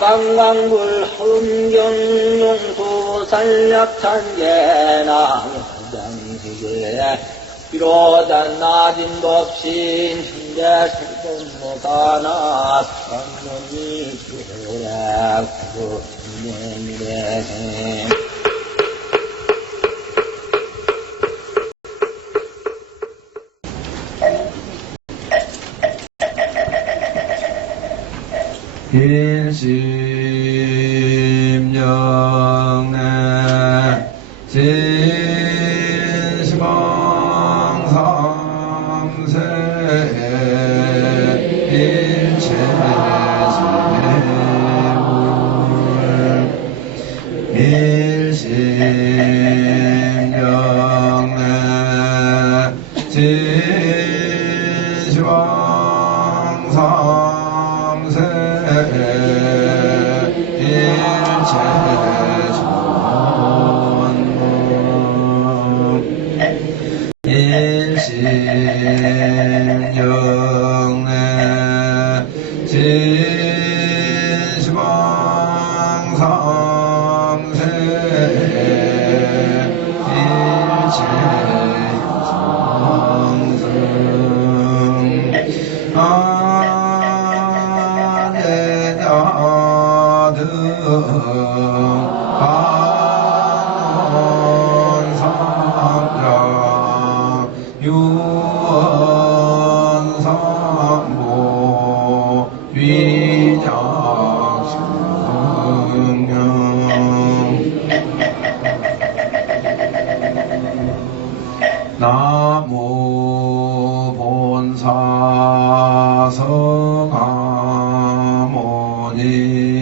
강강불 흥경용수 산략탄계나 장시계 비로단 낮은 법신 현재 설법무가나 선문이 주라 구주님이래 일심영내 진시방삼세 일체지물 일심영내 진시방삼세 일심영내 진시방삼세 일체상승 아내야등 반원삼자 유원삼보 위장승명 나무 본사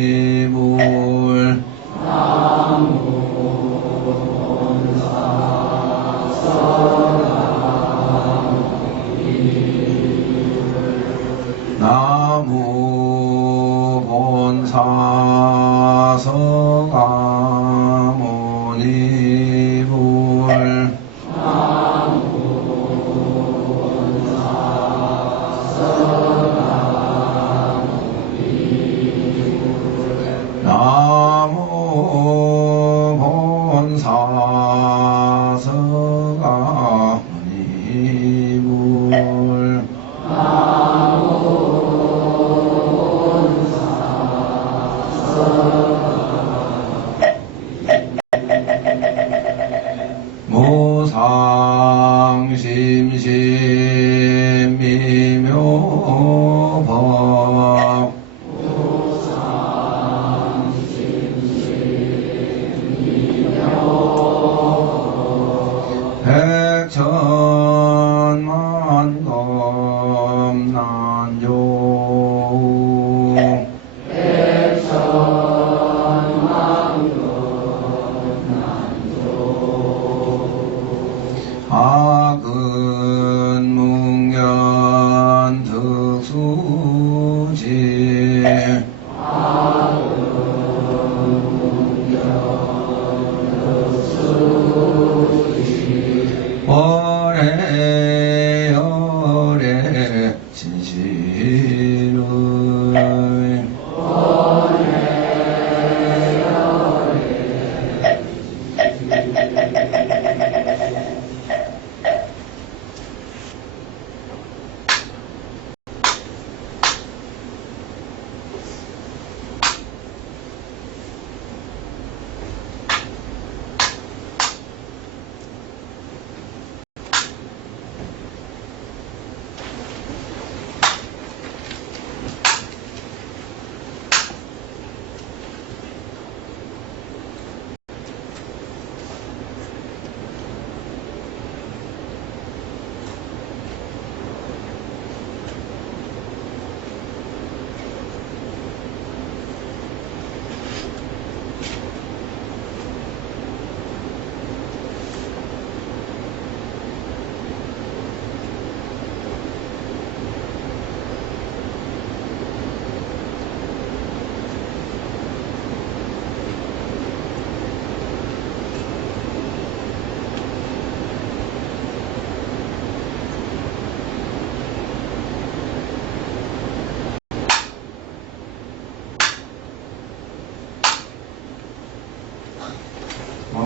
서가모니불 나무 본사 서가모니불 나무 본사 서가모니불 나무 본사 서가모니불 무상심심 미묘법 백천만검 난조 악은 묵년 득수지 월해열해 진실의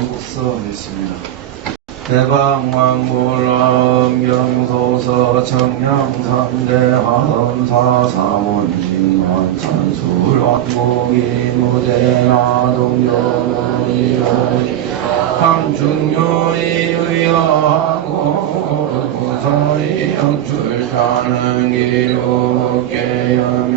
왕국서했습니다. 대방왕몰라음 경소서 청량삼대화엄사 사원진원 산술왕국이 무대나 동정원이로니 함중요이 의여하고 구서이 역출자는 기록계여며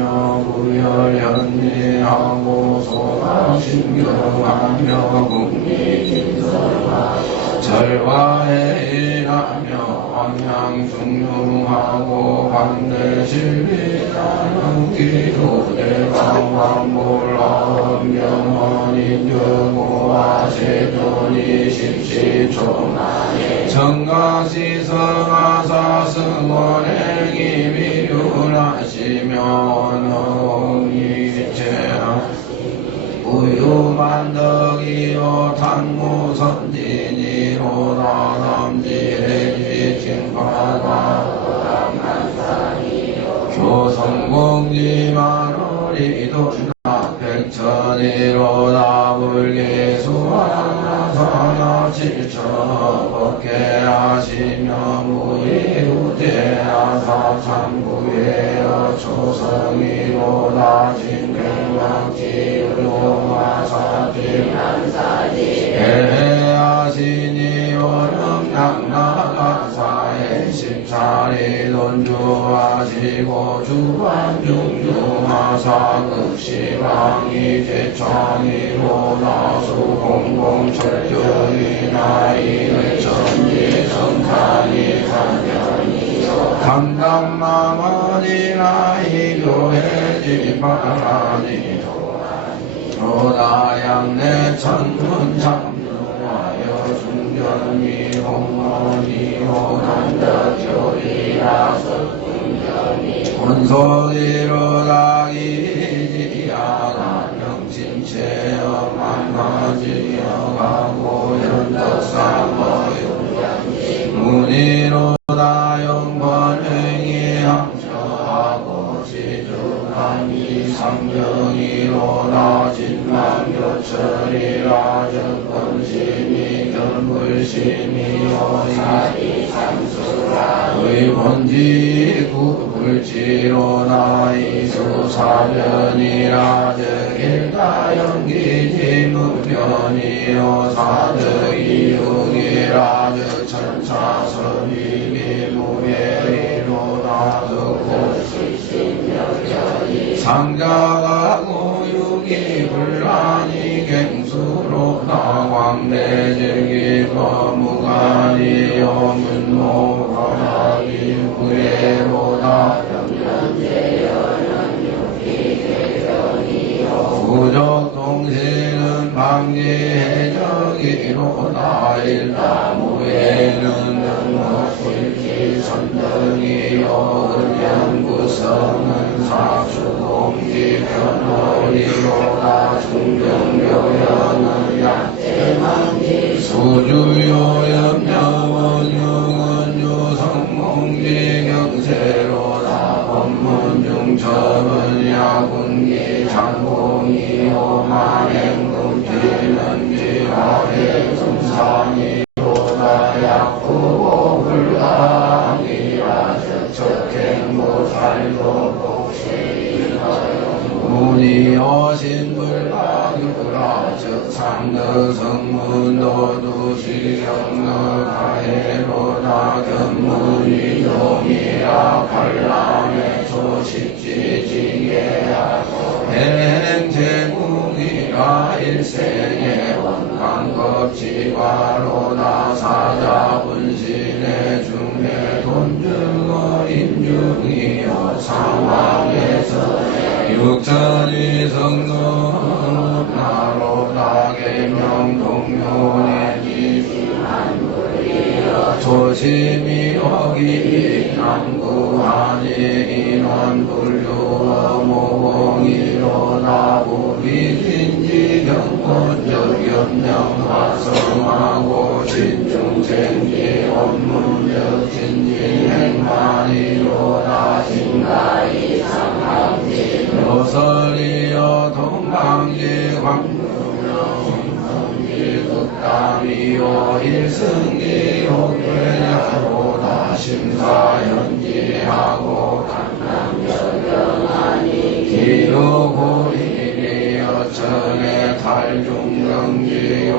구열현지하고 소가신경하며 국리진설하 절화에 일하며 왕양중용하고 반대실리하는 기도대강왕몰라음 영원인주고와 세존이 십시초만에 정가시성하사승원행이 미윤하시며 언어공이체하 우유만덕이요 탄무선진이로다 삼지해지칭파다 교성공지만어리도나 백천이로다 불계수하나 선여칠처법계하시며 무이우제하사 참구예여 초성이로다 진행왕지우용화사지난사지 해하시니 원음양나가사에 십차리 돈주하시고 주반중중하사급시방이 제창이로다 수공공철저이 나이의 천지성산이 산전이 당당마마니라 이교해지바라니 로다양내 천문참루하여 중전이 홍원이호 남덕교리라 석군전이 혼소리로다기지야나 명심체여 만가지여가고 연덕사모윤장지 문의로다 영번행이 함처하고 지중함이 상정이로다 진망교철이라 적건심이 견불심이요 사리상수라 의본지 구불지로나 이수사변이라 적일다연기지 무변이요 사득이육이라 적천차선이미 무예리로나 적고시신명전이 상자가 고육이 불란이 갱수로나 광대적이 거무간이 여문노가나기 무예로다 부적동시는 방지해적이로다 일다무에는 능목불지 선정이요 은연구성은 사주공지 변호리로다 중정교연은 약재망지 수주요염여원용은 유성공지 경세로다 법문중첩은 야군기 장공이요 만행금지는 지하의 중상이로다 약후보 불강이라 적행보살도 복시인어용 문의어신 불가유라 적상덕성문도두 시경너가해로다 견문이동이야 반란의 초식지지게야 행제국이라 일생의 원광겁지과로다 사자분신의 중에 돈주거 인중이요 상황에서 육천이 성노 나로다 계명동묘의 지심한불이여 조심이 어기 남구하니 인원불류어 모공이로다 부비진지 경본적 염령화성하고 진중생지 원문적 진진행만이로다 진가이 상황지 요설이여 동방지 광명성지 극다 덕담이요 일승이요 괴냐로다 심사연지하고 강남여경하니 기르고 일이여 정의 탈중경지요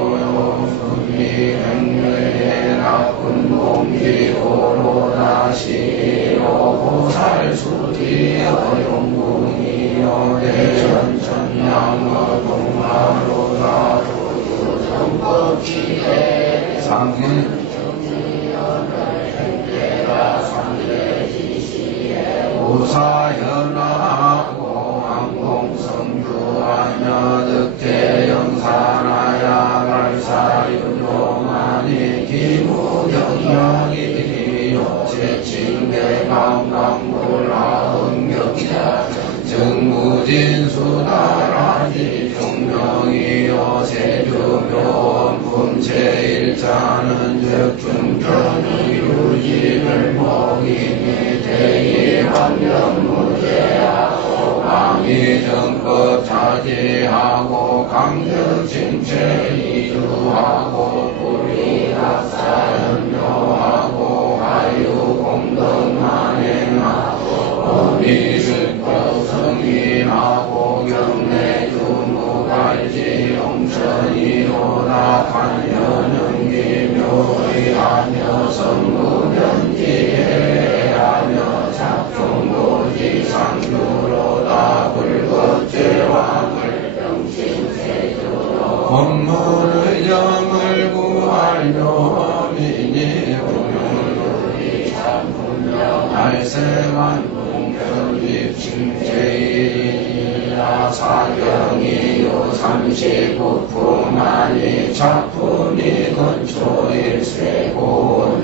승리행례 나쁜 공지고로다 시로 보살수지여 용궁이여 대천천양어 동화로다 도유정법지대 상인 우사연하고 항공성주하며 득대영사나야 갈사유종하니 기무경영이요 제칭대강강불하응경자 정무진수다라지 종명이요 세주묘원품 제일자는 적중전의 유지를 목이니 대의환경무제하고 강의정법 자제하고 강력징체 이주하고 불이학사연묘하고 화유공덕만행하고 미술법 승인하고 경내주무갈지 용천이로다 관여능기묘의하며 성무견지해하며 작종도지상주로다 불급제왕을 병신세주로 법문의 정을 구하려 미니 우명유리 참분명 알세만 공견입 칭제이라 사경이요 39품만이 작품이 건초일세고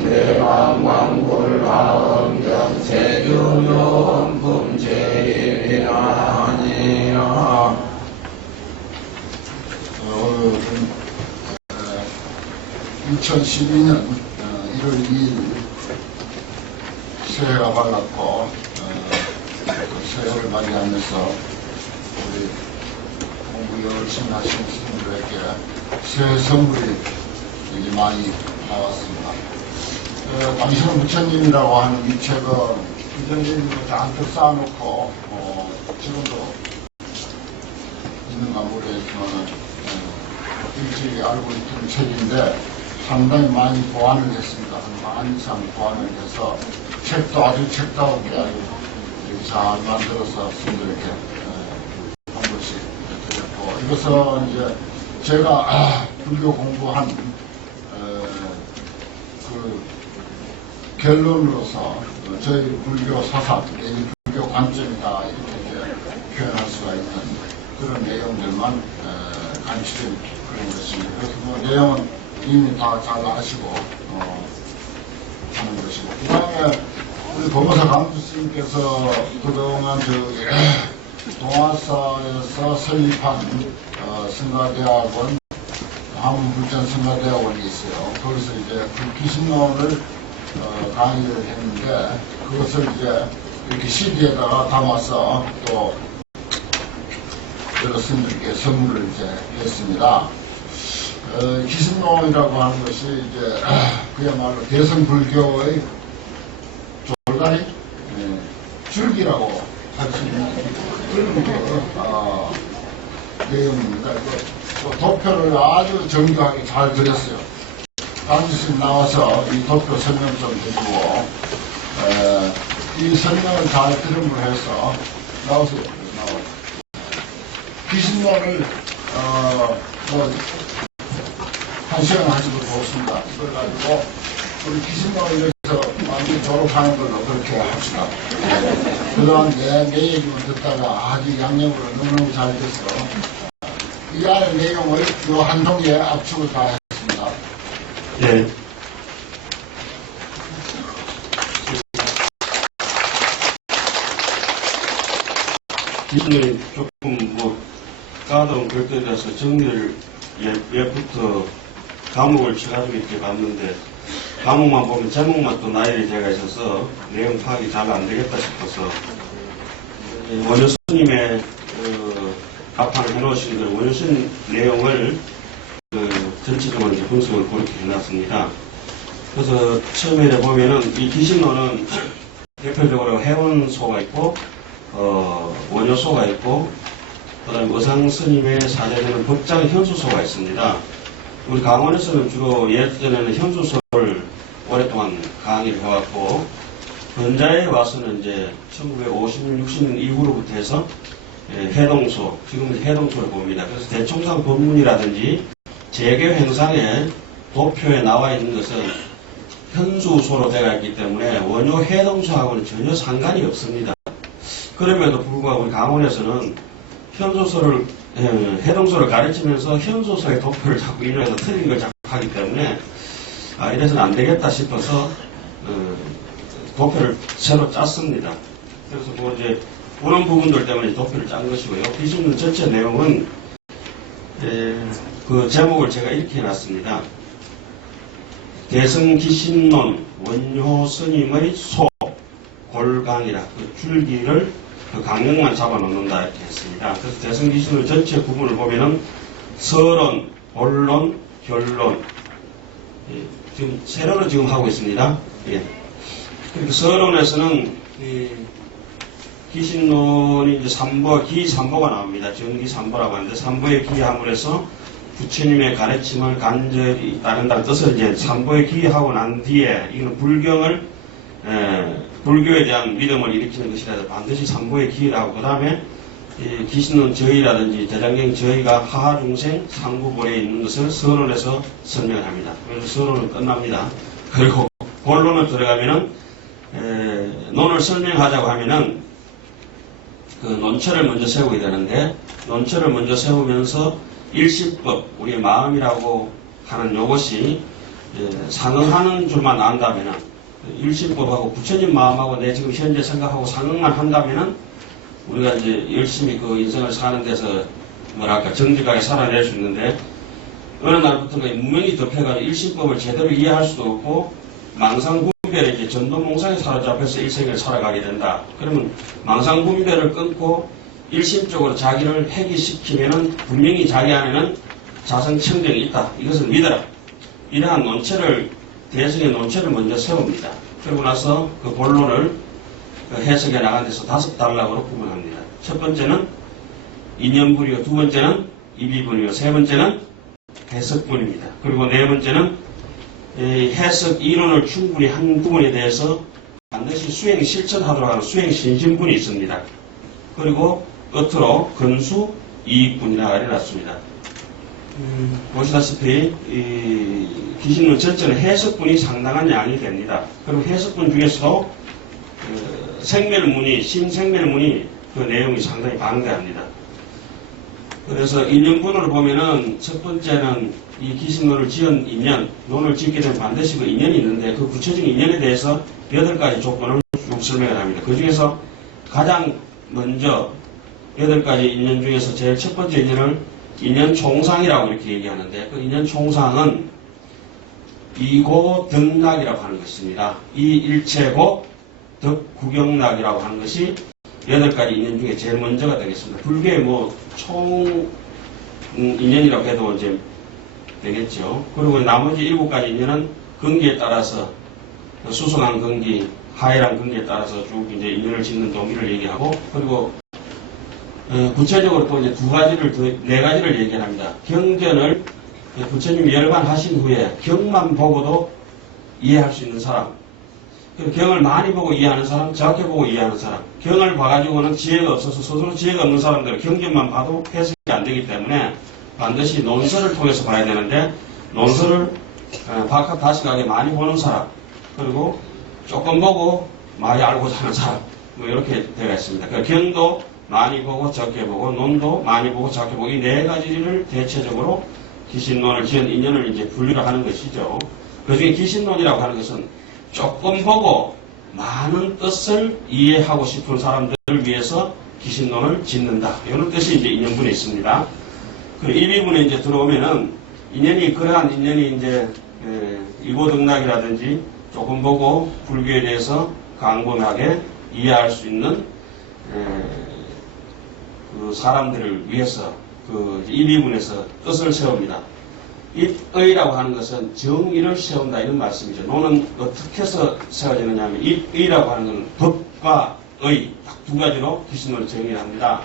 대왕광불하엄경 세주묘원품 제일이라 하니라. 2012년 1월 2일 새해가 밝았고 새해를 맞이하면서 우리 공부 열심히 하신 스님들에게 새해 선물이 이제 많이 나왔습니다. 당신은 부처님이라고 하는 이 책은 기존에 잔뜩 쌓아놓고 지금도 있는가 모르겠지만 일찍 알고 있던 책인데 상당히 많이 보완을 했습니다. 한 반 이상 보완을 해서 책도 아주 책다우게 이렇게 잘 만들어서 스님들에게 한 번씩 드렸고, 이것은 이제 제가 불교 공부한 그 결론으로서 저희 불교 사상, 불교 관점이다 이렇게 이제 표현할 수가 있는 그런 내용들만 간추린 그런 것입니다. 그래서 뭐 내용은 이미 다 잘 아시고 하는 것이고, 그 다음에 우리 법무사 강주스님께서 그동안 동화사에서 설립한 승가대학원, 한문불전 승가대학원이 있어요. 거기서 이제 그 기신론을 강의를 했는데, 그것을 이제 이렇게 CD에다가 담아서 또 여러분들께 선물을 이제 했습니다. 기신론이라고 하는 것이 이제 그야말로 대성불교의 졸다리 줄기라고 할 수 있는 그런 내용입니다. 또 도표를 아주 정교하게 잘 드렸어요. 강주스님 나와서 이 도표 설명 좀 해주고, 이 설명을 잘 들음으로 해서 나오세요. 기신론을 한 시간 하시고 좋습니다. 이걸 가지고 우리 기신론을 위해서 완전히 졸업하는 걸로 그렇게 합시다. 그동안 내 얘기만 듣다가 아주 양념으로 너무너무 잘 돼서 이 안의 내용을 이 한 종이에 압축을 다 했습니다. 예. 이전에 조금 까다로운 것들이라서 정리를 예부터 과목을 쳐가지고 이렇게 봤는데, 과목만 보면 제목만 또 나열이 되어 있어서 내용 파악이 잘 안 되겠다 싶어서 원효스님의 합판을 해놓으신 그 원효스님 내용을 전체적으로 이제 분석을 그렇게 해놨습니다. 그래서 처음에 보면은 이 기신론은 대표적으로 해운소가 있고, 원효소가 있고, 그 다음에 의상스님의 사례되는 법장 현수소가 있습니다. 우리 강원에서는 주로 예전에는 현수소를 오랫동안 강의를 해왔고, 현자에 와서는 이제 1950년, 60년 이후로부터 해서 해동소, 지금은 해동소를 봅니다. 그래서 대총상 법문이라든지 재교 행상에 도표에 나와 있는 것은 현수소로 되어 있기 때문에 원효 해동소하고는 전혀 상관이 없습니다. 그럼에도 불구하고 우리 강원에서는 현수소를, 해동소를 가르치면서 현수소의 도표를 자꾸 인용해서 틀린 걸 자꾸 하기 때문에, 이래서는 안 되겠다 싶어서, 도표를 새로 짰습니다. 그래서 뭐 이제, 그런 부분들 때문에 도표를 짠 것이고요. 기신론 전체 내용은, 그 제목을 제가 이렇게 해놨습니다. 대승기신론 원효 스님의 소, 골강이라, 그 줄기를 그 강령만 잡아놓는다 이렇게 했습니다. 그래서 대승기신론 전체 부분을 보면은 서론, 본론, 결론, 지금 세론을 지금 하고 있습니다. 예. 그리고 서론에서는 기신론이 이제 3보, 기 3보가 나옵니다. 정기 3보라고 하는데 3보에 기함으로해서 부처님의 가르침을 간절히 따른다는 뜻을 이제 3보에 기하고 난 뒤에 이거는 불교에 대한 믿음을 일으키는 것이라서 반드시 3보에 기를 하고 그 다음에 기신론 저의라든지 대장경 저의가 하하중생 상부보에 있는 것을 서론에서 설명을 합니다. 그래서 서론은 끝납니다. 그리고 본론을 들어가면은 논을 설명하자고 하면은 그 논처를 먼저 세우게 되는데 논처를 먼저 세우면서 일시법, 우리의 마음이라고 하는 요것이 상응하는 줄만 안다면은 일시법하고 부처님 마음하고 내 지금 현재 생각하고 상응만 한다면은 우리가 이제 열심히 그 인생을 사는 데서 뭐랄까 정직하게 살아낼 수 있는데 어느 날부터가 무명이 덮여가지고 일시법을 제대로 이해할 수도 없고 망상분별에 이제 전도몽상에 사로잡혀서 일생을 살아가게 된다. 그러면 망상분별을 끊고 일심적으로 자기를 해기시키면은 분명히 자기 안에는 자성청정이 있다. 이것을 믿어라. 이러한 논체를, 대승의 논체를 먼저 세웁니다. 그러고 나서 그 본론을 해석해 나간 데서 5단락으로 구분합니다. 첫 번째는 인연분이요, 두 번째는 입이분이요, 세 번째는 해석분입니다. 그리고 네 번째는 해석 이론을 충분히 한 부분에 대해서 반드시 수행 실천하도록 하는 수행 신심분이 있습니다. 그리고 끝으로 근수 이익분이라고 해놨습니다. 보시다시피 기신론 전체는 해석분이 상당한 양이 됩니다. 그리고 해석분 중에서도 생멸문이, 신생멸문이 그 내용이 상당히 방대합니다. 그래서 인연분으로 보면은 첫 번째는 이 기신론을 지은 인연, 논을 짓게 되면 반드시 그 인연이 있는데 그 구체적인 인연에 대해서 8가지 조건을 쭉 설명을 합니다. 그 중에서 가장 먼저 8가지 인연 중에서 제일 첫 번째 인연을 인연 총상이라고 이렇게 얘기하는데 그 인연 총상은 이고 덕락이라고 하는 것입니다. 이 일체고 덕구경락이라고 하는 것이 8가지 인연 중에 제일 먼저가 되겠습니다. 불교의 뭐 총 인연이라고 해도 이제 되겠죠. 그리고 나머지 7가지 인연은 근기에 따라서 수성한 근기, 하해란 근기에 따라서 쭉 이제 인연을 짓는 동기를 얘기하고 그리고 구체적으로 또 이제 4가지를 얘기합니다. 경전을 부처님이 열반하신 후에 경만 보고도 이해할 수 있는 사람, 경을 많이 보고 이해하는 사람, 적게 보고 이해하는 사람, 경을 봐가지고는 지혜가 없어서 스스로 지혜가 없는 사람들은 경전만 봐도 해석이 안 되기 때문에 반드시 논설을 통해서 봐야 되는데 논설을 박학다식하게 많이 보는 사람, 그리고 조금 보고 많이 알고자 하는 사람, 뭐 이렇게 되어 있습니다. 그러니까 경도 많이 보고 적게 보고 논도 많이 보고 적게 보고 이 4가지를 대체적으로 기신론을 지은 인연을 이제 분류를 하는 것이죠. 그 중에 기신론이라고 하는 것은 조금 보고 많은 뜻을 이해하고 싶은 사람들을 위해서 기신론을 짓는다. 이런 뜻이 이제 인연분에 있습니다. 그 1위분에 이제 들어오면은 인연이 그러한 인연이 이제 이고등락이라든지 조금 보고 불교에 대해서 광범하게 이해할 수 있는 그 사람들을 위해서 그 1위분에서 뜻을 세웁니다. 입의라고 하는 것은 정의를 세운다 이런 말씀이죠. 노는 어떻게 해서 세워지느냐 하면 입의라고 하는 것은 법과 의 딱 두 가지로 기신론을 정의를 합니다.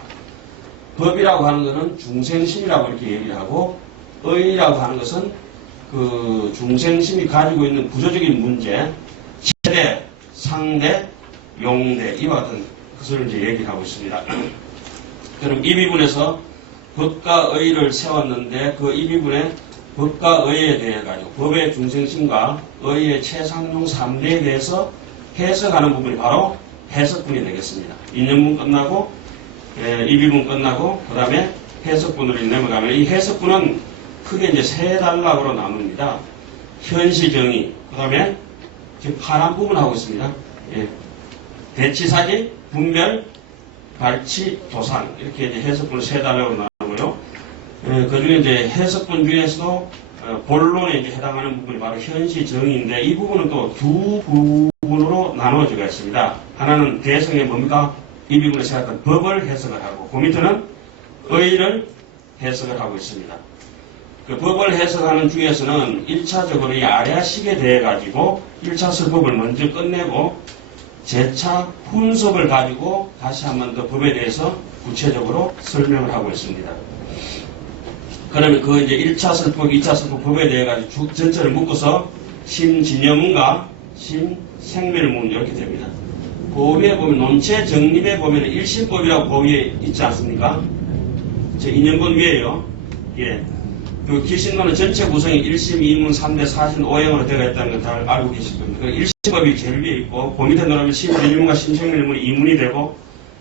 법이라고 하는 것은 중생심이라고 이렇게 얘기를 하고 의라고 하는 것은 그 중생심이 가지고 있는 구조적인 문제, 최대, 상대, 용대 이와 같은 것을 이제 얘기를 하고 있습니다. 그럼 이 비분에서 법과 의를 세웠는데 그 이 비분에 법과 의에 대해 가지고 법의 중생심과 의의 최상용 3대에 대해서 해석하는 부분이 바로 해석분이 되겠습니다. 인연분 끝나고 이 비분 끝나고 그 다음에 해석분으로 넘어가면 이 해석분은 크게 이제 세 단락으로 나눕니다. 현시정의, 그 다음에 지금 파란 부분 하고 있습니다. 예. 대치사지, 분별, 발치, 도상 이렇게 이제 해석분을 세 단락으로 나누고요. 그 중에 이제 해석분 중에서도 본론에 이제 해당하는 부분이 바로 현시정의인데 이 부분은 또 두 부분으로 나누어지고 있습니다. 하나는 대성의 뭡니까? 이 부분에 생각한 법을 해석을 하고 그 밑에는 의를 해석을 하고 있습니다. 그 법을 해석하는 중에서는 1차적으로 이 아래아식에 대해 가지고 1차 설법을 먼저 끝내고 재차 훈섭을 가지고 다시 한 번 더 법에 대해서 구체적으로 설명을 하고 있습니다. 그러면 그 이제 1차 설법, 2차 설법 법에 대해 가지고 전체를 묶어서 심진여문과 심생멸문 이렇게 됩니다. 그 위에 보면 논체 정립에 보면 일심법이라고 그 위에 있지 않습니까? 제 인연본 위에요. 예. 그 기신론은 전체 구성이 1심, 2문, 3대, 4신, 5행으로 되어 있다는 걸 다 알고 계실 겁니다. 그 일심법이 제일 위에 있고, 그 밑에 내려오면 심진여문과 심생멸문이 2문이 되고,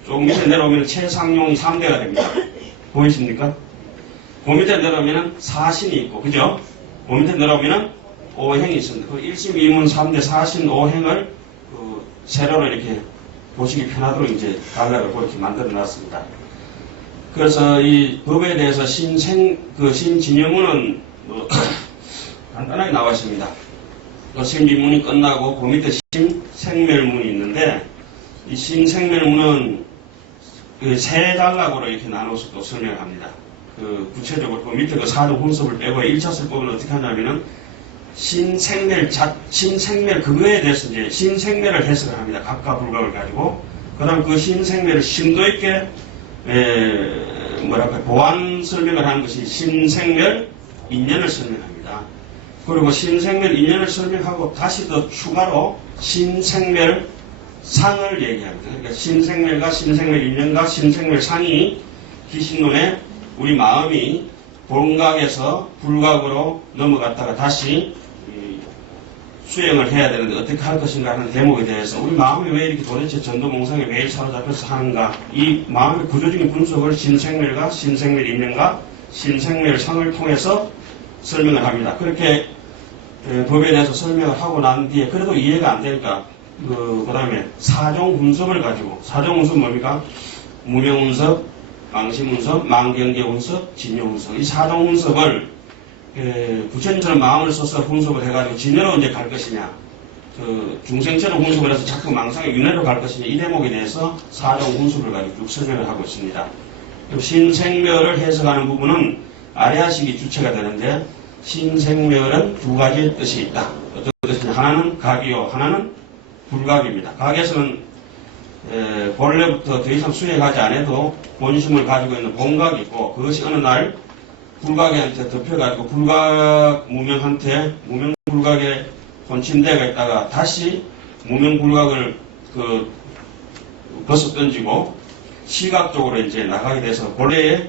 조금 밑에 내려오면 최상용이 3대가 됩니다. 보이십니까? 그 밑에 내려오면 4신이 있고, 그죠? 그 밑에 내려오면 5행이 있습니다. 그 1심, 2문, 3대, 4신, 5행을 세로로 이렇게 보시기 편하도록 이제 단락을 그렇게 만들어 놨습니다. 그래서 이 법에 대해서 심진여문은 간단하게 나와 있습니다. 심진문이 끝나고 그 밑에 심생멸문이 있는데 이 심생멸문은 세 단락으로 이렇게 나눠서 또 설명합니다. 구체적으로 그 밑에 그 사정 훈섭을 빼고 1차 설법은 어떻게 하냐면은 신생멸 그거에 대해서 이제 신생멸을 해석을 합니다. 각각 불각을 가지고. 그 다음 그 신생멸을 심도 있게, 보완 설명을 하는 것이 신생멸 인연을 설명합니다. 그리고 신생멸 인연을 설명하고 다시 더 추가로 신생멸 상을 얘기합니다. 그러니까 신생멸과 신생멸 인연과 신생멸 상이 기신론에 우리 마음이 본각에서 불각으로 넘어갔다가 다시 수행을 해야 되는데 어떻게 할 것인가 하는 대목에 대해서 우리 마음이 왜 이렇게 도대체 전도몽상에 매일 사로잡혀서 하는가 이 마음의 구조적인 분석을 신생멸과 신생멸 인연과 신생멸 상을 통해서 설명을 합니다. 그렇게 법에 대해서 설명을 하고 난 뒤에 그래도 이해가 안 되니까 그 다음에 사종훈섭을 가지고 사종훈섭 뭡니까? 무명훈섭, 망심훈섭, 망경계훈섭, 진여훈섭 이 사종훈섭을 부처님처럼 마음을 써서 훈섭을 해가지고 진여로 이제 갈 것이냐, 중생처럼 훈섭을 해서 자꾸 망상의 윤회로 갈 것이냐, 이 대목에 대해서 사종 훈섭을 가지고 쭉 설명을 하고 있습니다. 신생멸을 해석하는 부분은 아래아식이 주체가 되는데, 신생멸은 두 가지의 뜻이 있다. 어떤 뜻이냐, 하나는 각이요, 하나는 불각입니다. 각에서는 본래부터 더 이상 수행하지 않아도 본심을 가지고 있는 본각이 있고, 그것이 어느 날 불각한테 덮여가지고 불각 무명한테 무명불각에 혼침대가 있다가 다시 무명불각을 벗어 던지고 시각적으로 이제 나가게 돼서 본래의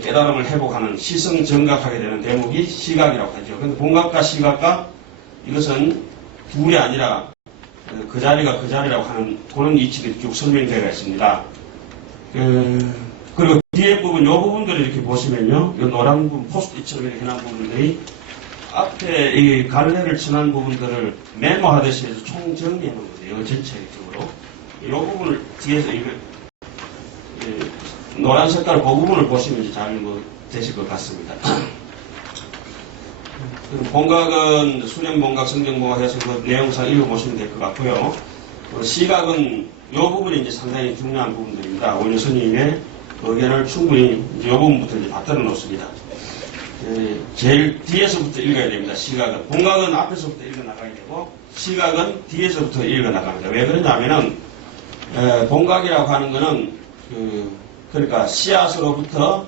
깨달음을 회복하는 시성정각하게 되는 대목이 시각이라고 하죠. 그런데 본각과 시각과 이것은 둘이 아니라 그 자리가 그 자리라고 하는 그런 이치들이 쭉 설명되어 있습니다. 그리고 뒤에 부분, 요 부분들을 이렇게 보시면요. 요 노란 부분, 포스트잇처럼 이렇게 해놓은 부분들이 앞에 이 갈래를 칠한 부분들을 메모하듯이 해서 총 정리해 놓은 거예요. 전체적으로. 요 부분을 뒤에서 노란 색깔 그 부분을 보시면 이제 잘 되실 것 같습니다. 본각은 수령본각, 성정본각 해서 그 내용상 읽어보시면 될 것 같고요. 시각은 요 부분이 이제 상당히 중요한 부분들입니다. 원효 스님의 의견을 충분히 이제 요 부분부터 이제 다 들어 놓습니다. 제일 뒤에서부터 읽어야 됩니다. 시각은. 본각은 앞에서부터 읽어 나가야 되고, 시각은 뒤에서부터 읽어 나갑니다. 왜 그러냐면은, 본각이라고 하는 거는, 그러니까 씨앗으로부터,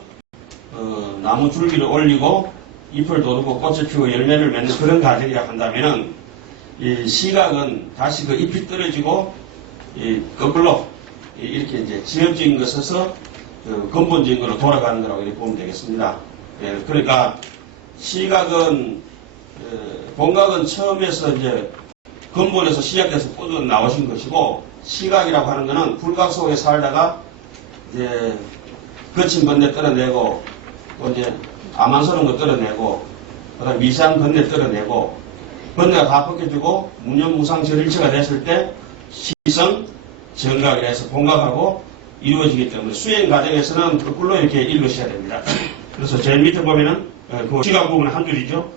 나무 줄기를 올리고, 잎을 돋우고, 꽃을 피우고, 열매를 맺는 그런 과정이라고 한다면은, 이 시각은 다시 그 잎이 떨어지고, 거꾸로, 이렇게 이제 지엽적인 것에서, 근본적인 거로 돌아가는 거라고 이렇게 보면 되겠습니다. 그러니까 시각은 본각은 처음에서 이제 근본에서 시작돼서 뻗어 나오신 것이고 시각이라고 하는 것은 불각 속에 살다가 이제 거친 번뇌 떨어내고 또 이제 아만스러운 거 떨어내고 그다음 미세한 번뇌 떨어내고 번뇌가 다 벗겨지고 무념무상 절일체가 됐을 때 시성 정각이라 해서 본각하고 이루어지기 때문에 수행 과정에서는 거꾸로 이렇게 읽으셔야 됩니다. 그래서 제일 밑에 보면은 그 시각 부분은 한 줄이죠.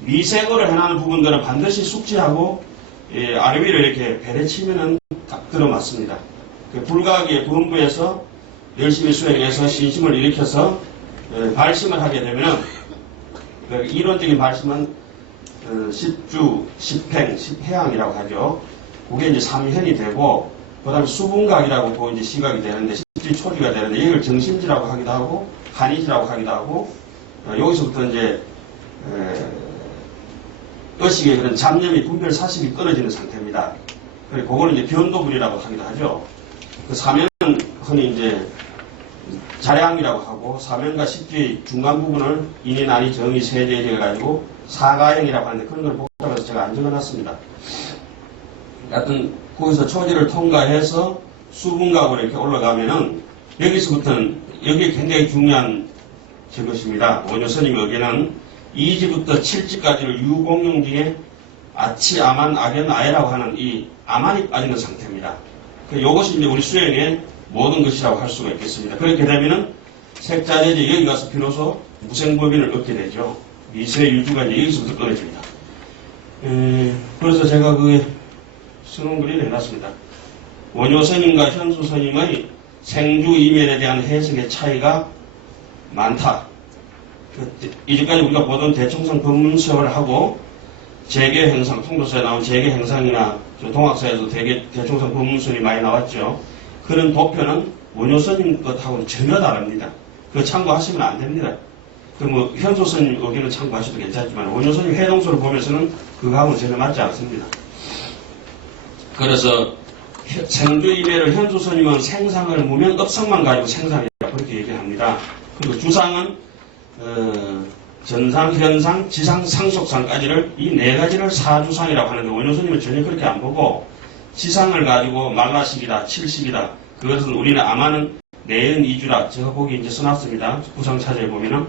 미색어를 해나는 부분들은 반드시 숙지하고 아래 위로 이렇게 배려치면은 딱 들어맞습니다. 그 불가하게 본부에서 열심히 수행해서 신심을 일으켜서 발심을 하게 되면은 그 이론적인 발심은 십주, 십행, 십해양이라고 하죠. 그게 이제 삼현이 되고 그 다음에 수분각이라고 또 이제 시각이 되는데 십지 초지가 되는데 이걸 정신지라고 하기도 하고 한이지라고 하기도 하고 여기서부터 이제 의식의 그런 잡념이 분별 사식이 끊어지는 상태입니다. 그리고 그거는 이제 변도불이라고 하기도 하죠. 그 사면은 흔히 이제 자량이라고 하고 사면과 십지의 중간 부분을 인이 난이 정이 세대해 가지고 사가형이라고 하는데 그런 걸 복잡해서 제가 안 적어놨습니다. 하여튼 거기서 초지를 통과해서 수분각으로 이렇게 올라가면은 여기서부터는 여기 굉장히 중요한 것입니다. 원효 스님의 의견은 2지부터 7지까지를 유공용 중에 아치, 아만, 악연, 아해라고 하는 이 아만이 빠지는 상태입니다. 이것이 이제 우리 수행의 모든 것이라고 할 수가 있겠습니다. 그렇게 되면은 색자재지 여기 가서 비로소 무생법인을 얻게 되죠. 미세 유주가 이제 여기서부터 끊어집니다. 그래서 제가 그 선원글을 해놨습니다. 원효 스님과 현수 스님의 생주 이면에 대한 해석의 차이가 많다. 이제까지 우리가 보던 대청상 법문서를 하고 재계 행상, 통도서에 나온 재계 행상이나 동학사에도 대청상 법문설이 많이 나왔죠. 그런 도표는 원효 스님 것하고는 전혀 다릅니다. 그거 참고하시면 안 됩니다. 현수 스님 의견을 참고하셔도 괜찮지만 원효 스님 해동서를 보면서는 그거하고는 전혀 맞지 않습니다. 그래서 생주이매를 현수 스님은 생상을 무명업성만 가지고 생상이라고 그렇게 얘기합니다. 그리고 주상은 전상, 현상, 지상, 상속상까지를 이 네 가지를 사주상이라고 하는데 원효 스님은 전혀 그렇게 안 보고 지상을 가지고 말라식이다, 칠식이다. 그것은 우리는 아마는 내연 이주라. 제가 거기 이제 써놨습니다. 구상차제에 보면은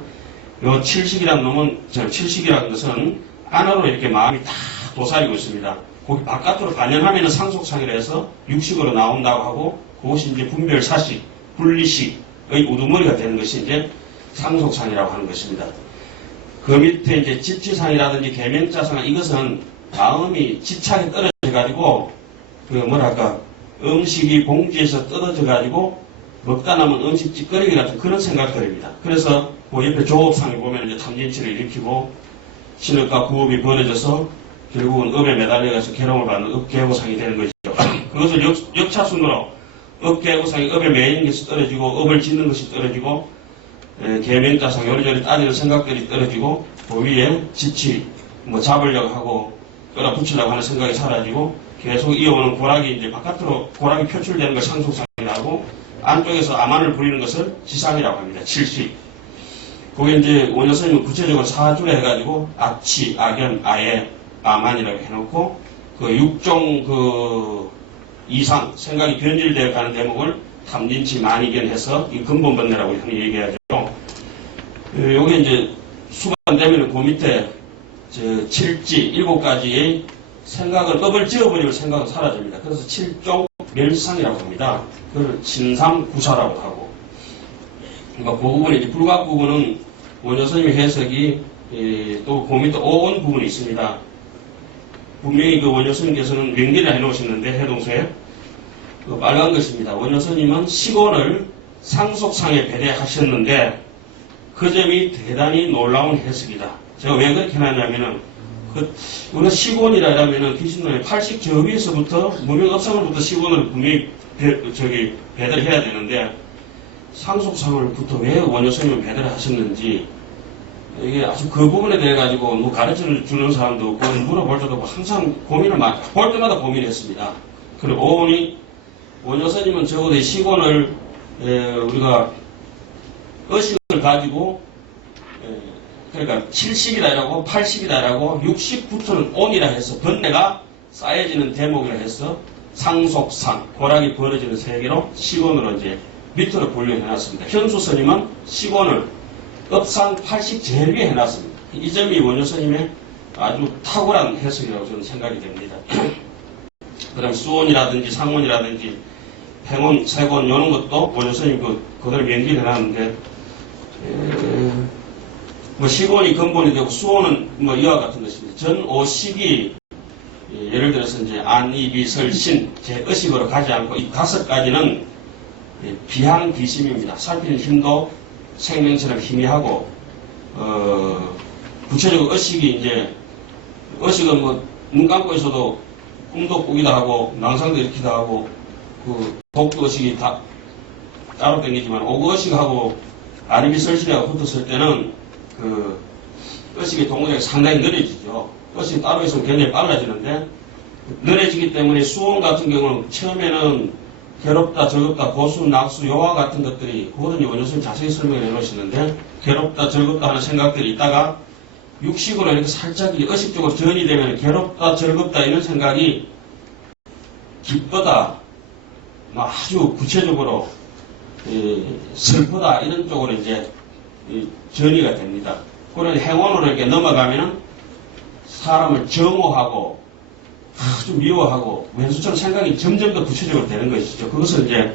요 칠식이라는 놈은 칠식이라는 것은 안으로 이렇게 마음이 다 도사리고 있습니다. 거기 바깥으로 반영하면 상속상이라 해서 육식으로 나온다고 하고 그것이 이제 분별 사식, 분리식의 우두머리가 되는 것이 이제 상속상이라고 하는 것입니다. 그 밑에 이제 집지상이라든지 계명자상 이것은 마음이 집착에 떨어져 가지고 음식이 봉지에서 떨어져 가지고 먹다 남은 음식 찌꺼리기 같은 그런 생각들입니다. 그래서 그 옆에 조업상에 보면 이제 탐진치를 일으키고 신업과 구업이 벌어져서 결국은 업에 매달려서 괴로움을 받는 업계고상이 되는 것이죠. 그것을 역차순으로 업계고상이 업에 매이는 것이 떨어지고 업을 짓는 것이 떨어지고 계명자상 요리조리 따지는 생각들이 떨어지고 그 위에 지치 잡으려고 하고 끌어붙이려고 하는 생각이 사라지고 계속 이어오는 고락이 이제 바깥으로 고락이 표출되는 걸 상속상이라고 안쪽에서 아만을 부리는 것을 지상이라고 합니다. 칠식. 그게 이제 원효 스님은 구체적으로 사주로 해가지고 악치, 악연, 아예, 아만이라고 해놓고 그 육종 이상 생각이 변질되어 가는 대목을 탐진치 만이견해서 이 근본번뇌라고 흔히 얘기하죠. 요게 이제 수반되면 그 밑에 7지 7가지의 생각을 업을 지어버리면 생각은 사라집니다. 그래서 7종 멸상이라고 합니다. 그걸 진상구사라고 하고 그러니까 그 부분이 이제 불각 부분은 원효 스님의 해석이 또 그 밑에 오온 부분이 있습니다. 분명히 그 원효 스님께서는 명기를 해놓으셨는데 해동서에 빨간 것입니다. 원효 스님은 시골을 상속상에 배대하셨는데 그 점이 대단히 놀라운 해석이다. 제가 왜 그렇게 하냐면은, 우리가 시곤이라 하면은 귀신론의 80 저 위에서부터 무명업상을부터 시곤을 분명히 배달을 해야 되는데, 상속상을부터 왜 원효스님은 배달을 하셨는지, 이게 아주 그 부분에 대해 가지고 뭐 가르쳐 주는 사람도 없고 물어볼 때도 없고 항상 고민을 볼 때마다 고민했습니다. 그리고 오니 원효스님은 적어도 시곤을 우리가 의식을 가지고 그러니까 70이다라고 80이다라고 60부터는 온이라 해서 번뇌가 쌓여지는 대목이라 해서 상속상 고락이 벌어지는 세계로 시곤으로 이제 밑으로 분류해놨습니다. 현수스님은 시곤을 업상 80 제일 위에 해놨습니다. 이 점이 원효스님의 아주 탁월한 해석이라고 저는 생각이 됩니다. 그 다음에 수온이라든지 상온이라든지 팽온, 세곤 이런 것도 원효스님 그걸 명기를 해놨는데 뭐 시곤이 근본이 되고 수온은 뭐 이와 같은 것입니다. 전오식이 예를 들어서 이제 안, 이비, 설, 신 제 의식으로 가지 않고 이 5가지는 비항비심입니다. 살피는 힘도 생명처럼 희미하고 구체적으로 의식이 이제 의식은 뭐 눈 감고 있어도 꿈도 꾸기도 하고 망상도 일으키기도 하고 그 독도 의식이 다 따로 땡기지만 오그 의식하고 아리비 설신하고 붙었을 때는 그 의식의 동력이 상당히 느려지죠. 의식이 따로 있으면 굉장히 빨라지는데 느려지기 때문에 수온 같은 경우는 처음에는 괴롭다, 즐겁다, 고수, 낙수, 요와 같은 것들이 그거는 원효스님 자세히 설명해 놓으시는데 괴롭다, 즐겁다 하는 생각들이 있다가 육식으로 이렇게 살짝 의식적으로 전이 되면 괴롭다, 즐겁다 이런 생각이 기쁘다, 아주 구체적으로 슬프다 이런 쪽으로 이제 전이가 됩니다. 그런 행원으로 이렇게 넘어가면은 사람을 정오하고 아주 미워하고 왼수처럼 생각이 점점 더 구체적으로 되는 것이죠. 그것은 이제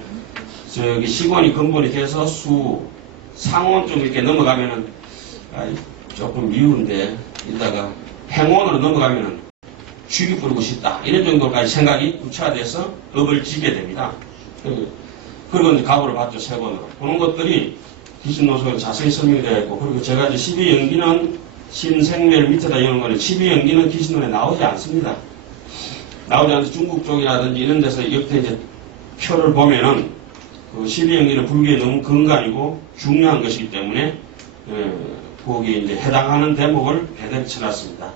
저기 시곤이 근본이 돼서 상온 좀 이렇게 넘어가면은 조금 미운데 이따가 행원으로 넘어가면은 죽이 부르고 싶다 이런 정도까지 생각이 구체화돼서 업을 지게 됩니다. 그리고 이제 가보를 받죠. 세번으로 그런 것들이 귀신노속에 자세히 설명이 되어 있고 그리고 제가 이제 12연기는 신생멸 밑에다 이런 거는 12연기는 귀신론에 나오지 않습니다. 나오지 않아서 중국 쪽이라든지 이런 데서 역대 이제 표를 보면은 그 12연기는 불교에 너무 근간이고 중요한 것이기 때문에 거기에 이제 해당하는 대목을 배대를 쳐놨습니다.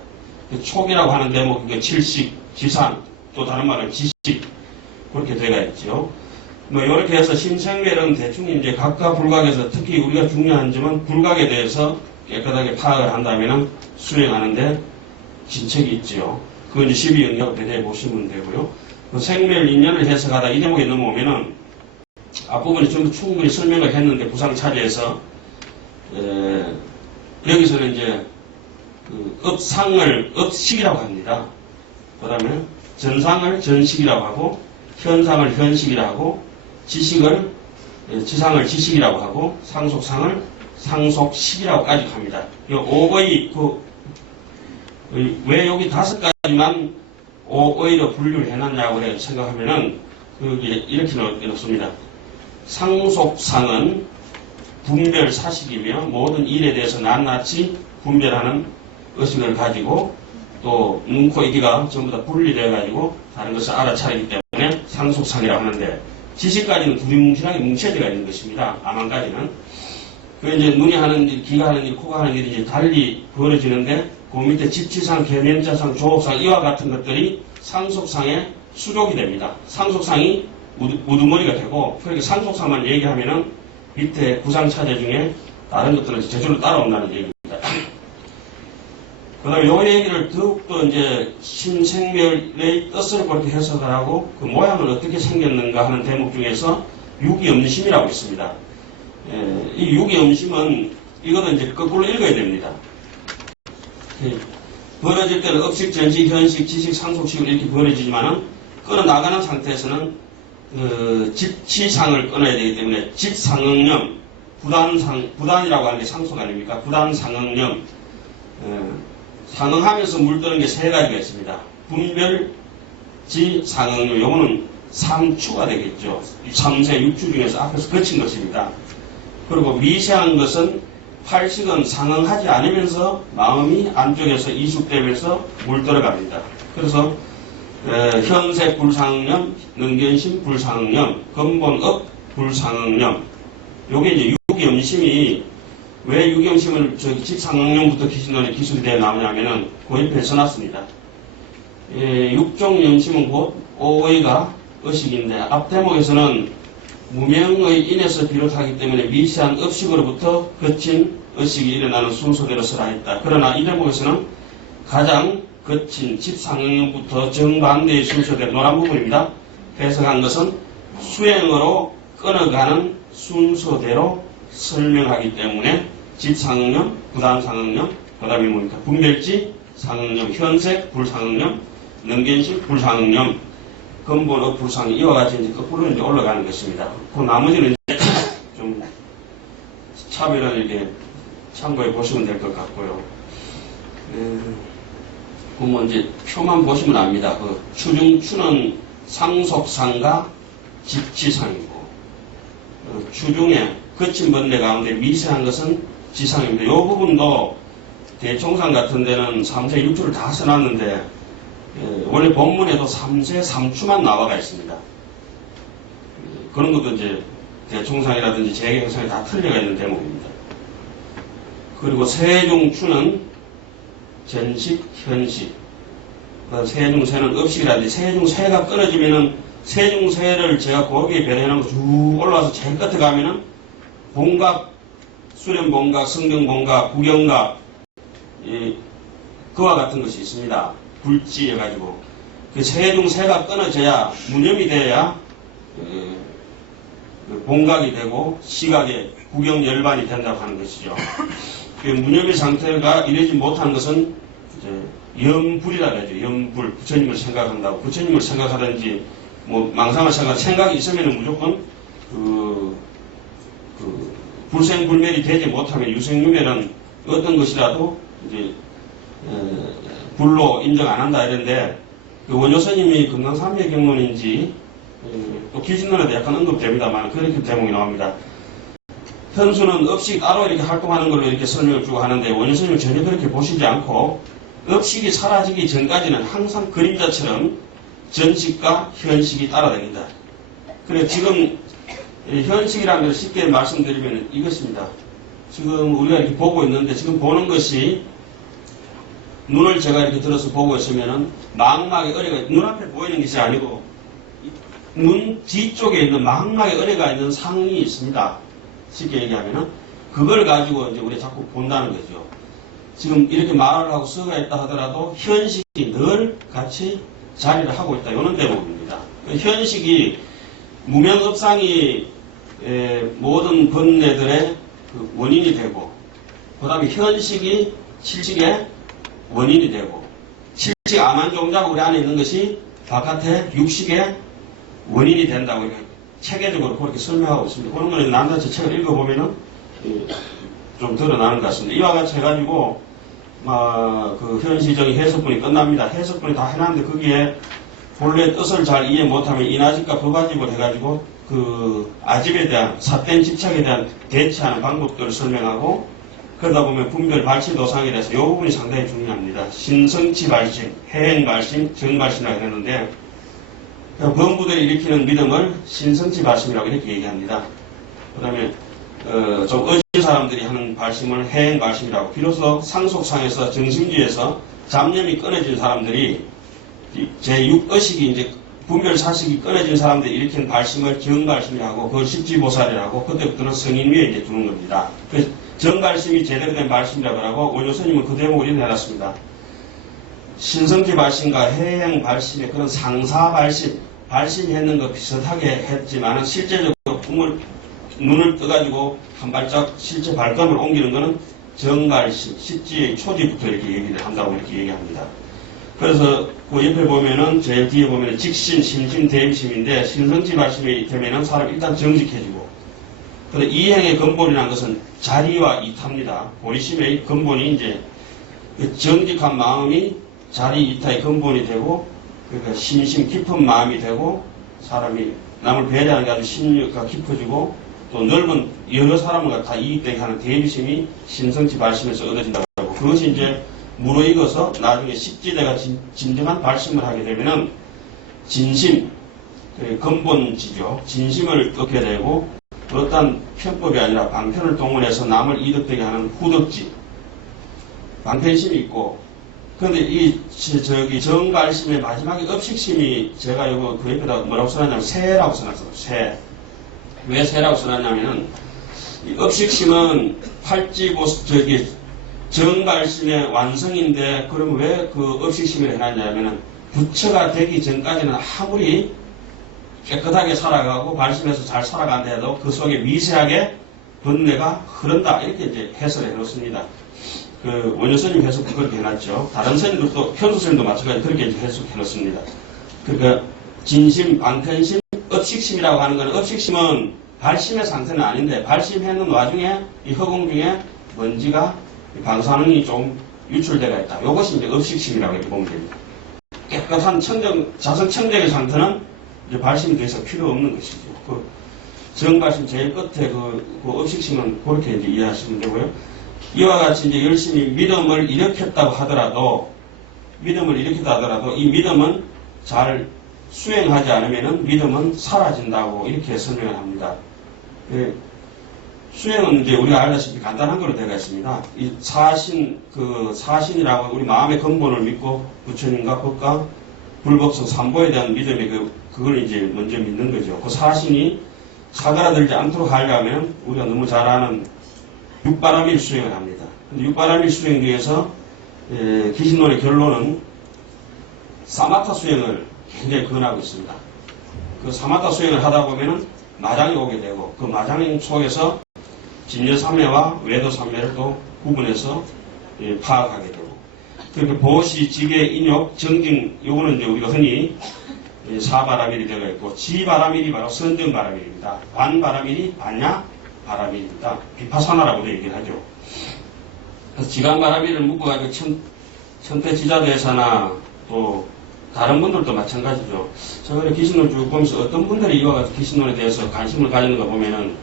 촉이라고 하는 대목, 그게 칠식, 지상, 또 다른 말은 지식 그렇게 되어 있죠. 뭐 이렇게 해서 신생멸은 대충 이제 각각 불각에서 특히 우리가 중요한 점은 불각에 대해서 깨끗하게 파악을 한다면은 수행하는데 진책이 있죠. 그건 이제 12연기하고 배대해 보시면 되고요. 그 생멸 인연을 해석하다 이 대목에 넘어오면은 앞부분이 좀 충분히 설명을 했는데 부상차지에서 여기서는 이제 그 업상을 업식이라고 합니다. 그 다음에 전상을 전식이라고 하고 현상을 현식이라고 하고 지식을 지상을 지식이라고 하고 상속상을 상속식이라고까지 합니다. 이 오의 왜 여기 5가지만 오의로 분류를 해놨냐고 생각하면은 그게 이렇게 놓습니다. 상속상은 분별 사식이며 모든 일에 대해서 낱낱이 분별하는 의식을 가지고 또 눈, 코, 이기가 전부 다 분리되어 가지고 다른 것을 알아차리기 때문에 상속상이라고 하는데 지식까지는 두리뭉실하게 뭉쳐져 있는 것입니다. 암만까지는. 그 이제 눈이 하는 일, 귀가 하는 일, 코가 하는 일이 이제 달리 벌어지는데 그 밑에 집치상, 계면자상, 조업상 이와 같은 것들이 상속상의 수족이 됩니다. 상속상이 우두머리가 되고 그렇게 상속상만 얘기하면은 밑에 구상차제 중에 다른 것들은 제대로 따라온다는 얘기입니다. 그 다음에 요 얘기를 더욱더 이제 신생멸의 뜻을 그렇게 해석을 하고 그 모양은 어떻게 생겼는가 하는 대목 중에서 유기엄심이라고 있습니다. 이 유기엄심은 이거는 이제 거꾸로 읽어야 됩니다. 벌어질 때는 업식, 전식, 현식, 지식, 상속식으로 이렇게 벌어지지만은 끊어나가는 상태에서는 집치상을 끊어야 되기 때문에 집상응념, 부단이라고 하는 게 상속 아닙니까? 부단상응념, 상응하면서 물드는 게 3가지가 있습니다. 분별지, 상응념, 요거는 3추가 되겠죠. 3세 6추 중에서 앞에서 거친 것입니다. 그리고 미세한 것은 팔식은 상응하지 않으면서 마음이 안쪽에서 이숙되면서 물들어갑니다. 그래서 현색 불상응념, 능견심 불상응념, 근본업 불상응념. 요게 이제 육염심이 왜 육염심을 직상응념부터 기술이 되어 나오냐면은 그 옆에 써놨습니다. 육종 염심은 곧 오의가 의식인데 앞 대목에서는 무명의 인에서 비롯하기 때문에 미세한 업식으로부터 거친 의식이 일어나는 순서대로 쓰라 했다. 그러나 이 대목에서는 가장 거친 집상응념부터 정반대의 순서대로 노란 부분입니다. 해석한 것은 수행으로 끊어가는 순서대로 설명하기 때문에 집상응념, 부단상응념, 그 다음에 뭡니까? 분별지, 상응념, 현색, 불상응념, 능견심, 불상응념, 근본업, 불상응념, 이와 같이 이제 거꾸로 이제 올라가는 것입니다. 그 나머지는 이제 좀 차별을 이렇게 참고해 보시면 될 것 같고요. 그러면 이제 표만 보시면 압니다. 그 추중추는 상속상과 집지상이고, 추중의 거친 번뇌 가운데 미세한 것은 지상입니다. 이 부분도 대총상 같은 데는 3세 6추를 다 써놨는데, 원래 본문에도 3세 3추만 나와가 있습니다. 그런 것도 이제 대총상이라든지 재경상이 다 틀려가 있는 대목입니다. 그리고 세중추는 전식, 현식. 세중세는 업식이라든지 세중세가 끊어지면은 세중세를 제가 거기에 배려해놓은 쭉 올라와서 제일 끝에 가면은 본각, 수련본각, 성경본각, 구경각, 그와 같은 것이 있습니다. 불지해가지고. 그 세중세가 끊어져야, 무념이 돼야, 본각이 되고, 시각에 구경열반이 된다고 하는 것이죠. 그 무념의 상태가 이러지 못한 것은, 이제, 염불이라고 하죠. 염불. 부처님을 생각한다고. 부처님을 생각하든지, 뭐, 망상을 생각이 있으면 무조건, 불생불멸이 되지 못하면 유생유멸은 어떤 것이라도, 이제, 불로 인정 안 한다 이랬는데, 그 원효스님이 금강삼昧 경론인지, 또 기진론에도 약간 언급됩니다만, 그렇게 대목이 나옵니다. 현수는 업식 따로 이렇게 활동하는 걸로 이렇게 설명을 주고 하는데, 원효스님은 전혀 그렇게 보시지 않고, 업식이 사라지기 전까지는 항상 그림자처럼 전식과 현식이 따라다닌다. 그래, 지금, 현식이라는 걸 쉽게 말씀드리면 이것입니다. 지금 우리가 이렇게 보고 있는데, 지금 보는 것이, 눈을 제가 이렇게 들어서 보고 있으면은 망막의 어뢰가 눈앞에 보이는 것이 아니고 눈 뒤쪽에 있는 망막의 어뢰가 있는 상이 있습니다. 쉽게 얘기하면은 그걸 가지고 이제 우리 자꾸 본다는 거죠. 지금 이렇게 말을 하고 서가 있다 하더라도 현식이 늘 같이 자리를 하고 있다. 이런 대목입니다. 현식이 무명업상이 모든 번뇌들의 그 원인이 되고, 그 다음에 현식이 칠식의 원인이 되고, 칠식 암환종자가 우리 안에 있는 것이 바깥에 육식의 원인이 된다고 이렇게 체계적으로 그렇게 설명하고 있습니다. 그런 거는 남자체 책을 읽어보면은 좀 드러나는 것 같습니다. 이와 같이 해가지고 그 현시적인 해석분이 끝납니다. 해석분이 다 해놨는데 거기에 본래 뜻을 잘 이해 못하면 인아집과 법아집을 해가지고 그 아집에 대한 삿된 집착에 대한 대처하는 방법들을 설명하고, 그러다 보면 분별 발심 도상에 대해서 이 부분이 상당히 중요합니다. 신성치 발심, 해행 발심, 정발심이라고 했는데, 범부들이 일으키는 믿음을 신성치 발심이라고 이렇게 얘기합니다. 그 다음에 좀 어진 사람들이 하는 발심을 해행 발심이라고, 비로소 상속상에서 정심주에서 잡념이 끊어진 사람들이 제6의식이 이제 분별 사식이 끊어진 사람들이 일으키는 발심을 정발심이라고, 그걸 십지보살이라고, 그때부터는 성인 위에 이제 두는 겁니다. 정발심이 제대로 된 발심이라고 하고, 원효스님은 그 대목을 이렇게 해놨습니다. 신성지 발심과 해행 발심의 그런 상사 발심, 발심했는 것 비슷하게 했지만 실제적으로 눈을 떠가지고 한 발짝 실제 발걸음을 옮기는 것은 정발심, 십지의 초지부터 이렇게 얘기를 한다고 이렇게 얘기합니다. 그래서 그 옆에 보면은 제일 뒤에 보면은 직신, 심심, 대임심인데, 신성지 발심이 되면은 사람이 일단 정직해지고, 그런데 이행의 근본이라는 것은 자리와 이타입니다. 보리심의 근본이 이제 정직한 마음이 자리 이타의 근본이 되고, 그러니까 심심 깊은 마음이 되고, 사람이 남을 배려하는 게 아주 심리가 깊어지고, 또 넓은 여러 사람과 다 이익되게 하는 대비심이 심성치 발심에서 얻어진다고 하고, 그것이 이제 무르익어서 나중에 십지대가 진정한 발심을 하게 되면은 진심, 근본지죠. 진심을 얻게 되고, 어떤 편법이 아니라 방편을 동원해서 남을 이득되게 하는 후덕지, 방편심이 있고, 그런데 이 정발심의 마지막에 업식심이, 제가 이거 그 옆에다 뭐라고 써놨냐면 새라고 써놨어요. 새. 왜 새라고 써놨냐면은 이 업식심은 정발심의 완성인데, 그럼 왜 그 업식심을 해놨냐면은 부처가 되기 전까지는 아무리 깨끗하게 살아가고 발심해서 잘 살아간다 해도 그 속에 미세하게 번뇌가 흐른다, 이렇게 이제 해설을 해놓습니다. 그 원효스님 해석도 그렇게 해놨죠. 다른 스님들도, 현수스님도 마찬가지로 그렇게 이제 해석해놓습니다. 그러니까 진심, 방편심, 업식심이라고 하는 것은, 업식심은 발심의 상태는 아닌데 발심했는 와중에 이 허공 중에 먼지가, 방사능이 좀 유출되어 있다. 이것이 이제 업식심이라고 이렇게 보면 됩니다. 깨끗한 자성 청정의 상태는 이제 발심이 더 이상 필요 없는 것이죠. 그 정발심 제일 끝에 그 업식심은 그렇게 이제 이해하시면 되고요. 이와 같이 이제 열심히 믿음을 일으켰다고 하더라도, 이 믿음은 잘 수행하지 않으면은 믿음은 사라진다고 이렇게 설명을 합니다. 수행은 이제 우리가 알다시피 간단한 걸로 되어 있습니다. 이 사신이라고 우리 마음의 근본을 믿고 부처님과 법과 불법성 삼보에 대한 믿음이 그걸 이제 먼저 믿는 거죠. 그 사신이 사그라들지 않도록 하려면 우리가 너무 잘 아는 육바라밀 수행을 합니다. 근데 육바라밀 수행 중에서 기신론의 결론은 사마타 수행을 굉장히 권하고 있습니다. 그 사마타 수행을 하다 보면은 마장이 오게 되고, 그 마장 속에서 진여삼매와 외도삼매를 또 구분해서 파악하게 되고, 그렇게 보시, 지계, 인욕, 정징, 요거는 이제 우리가 흔히 사바라밀이 되어 있고, 지바라밀이 바로 선정바라밀입니다. 반바라밀이 반야바라밀입니다. 비파사나라고도 얘기를 하죠. 그래서 지간바라밀을 묶어가지고 천태지자대사나 또 다른 분들도 마찬가지죠. 저번에 기신론 쭉 보면서 어떤 분들이 이와 같은 기신론에 대해서 관심을 가지는가 보면은,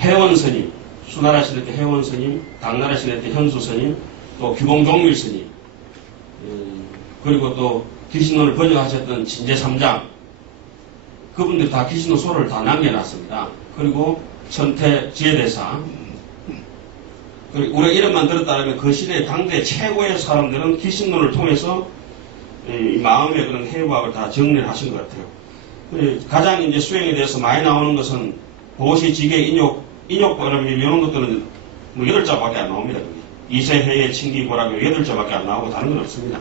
해원 스님, 수나라 시대 때 해원 스님, 당나라 시대 때 현수 스님, 또 규봉종밀 스님, 그리고 또 기신론을 번역하셨던 진제삼장, 그분들 다 기신론 소를 다 남겨놨습니다. 그리고 천태 지혜대사, 우리가 이름만 들었다면 그 시대 당대 최고의 사람들은 기신론을 통해서 이 마음의 그런 해부학을 다 정리를 하신 것 같아요. 가장 이제 수행에 대해서 많이 나오는 것은 보시, 지계, 인욕바라밀 이런 것들은 뭐 8자밖에 안 나옵니다. 이세해의 칭기, 고락이 8자밖에 안 나오고 다른 건 없습니다.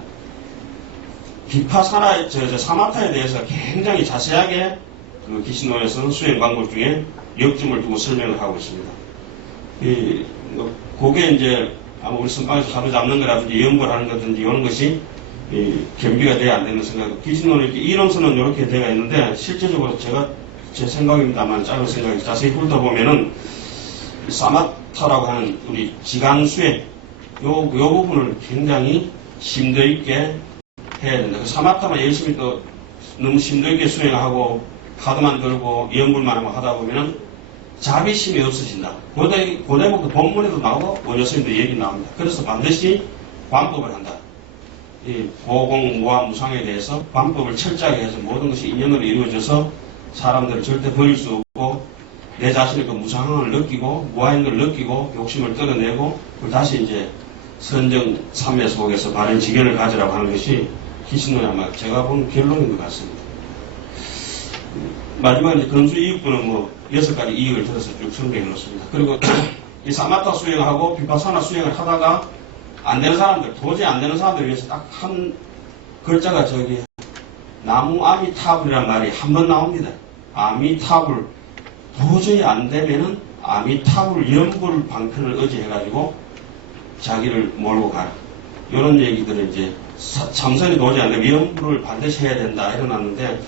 비파사나, 사마타에 대해서 굉장히 자세하게 그 기신론에서는 수행 방법 중에 역점을 두고 설명을 하고 있습니다. 그게 이제 아마 우리 선방에서 하루 잡는 거라든지 연구를 하는 거든지 이런 것이 겸비가 돼야 안 되는 생각. 기신론은 이렇게 이론서는 이렇게 되어 있는데 실제적으로 제 생각입니다만 짧은 생각이 자세히 훑어보면은 사마타라고 하는 우리 지간수행 요 부분을 굉장히 심도 있게 해야 된다. 그 사마타만 열심히 또 너무 심도 있게 수행하고 카드만 들고 연불만 하고 하다 보면은 자비심이 없어진다. 고대목도 본문에도 나오고 원효스님도 얘기 나옵니다. 그래서 반드시 관법을 한다. 이 보공, 무와, 무상에 대해서 관법을 철저하게 해서 모든 것이 인연으로 이루어져서 사람들을 절대 버릴 수 없고 내 자신의 그 무상함을 느끼고 무아인 걸 느끼고 욕심을 떨어내고 그걸 다시 이제 선정 삼매 속에서 바른 지견을 가지라고 하는 것이 기신론이 아마 제가 본 결론인 것 같습니다. 마지막에 건수 이익부는 뭐 6가지 이익을 들어서 쭉 설명해 놓습니다. 그리고 이 사마타 수행하고 비파사나 수행을 하다가 안 되는 사람들, 도저히 안 되는 사람들을 위해서 딱 한 글자가 나무 아미타불이라는 말이 한 번 나옵니다. 아미타불. 도저히 안 되면은 아미타불 연불 방편을 의지해가지고 자기를 몰고 가라. 이런 얘기들을 이제 참선이 도저히 안 되면 연불을 반드시 해야 된다 이러놨는데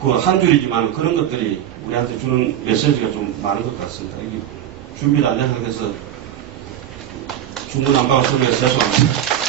그 한 줄이지만 그런 것들이 우리한테 주는 메시지가 좀 많은 것 같습니다. 이게 준비도 안 된 상태에서 중구난방을 설명해서 죄송합니다.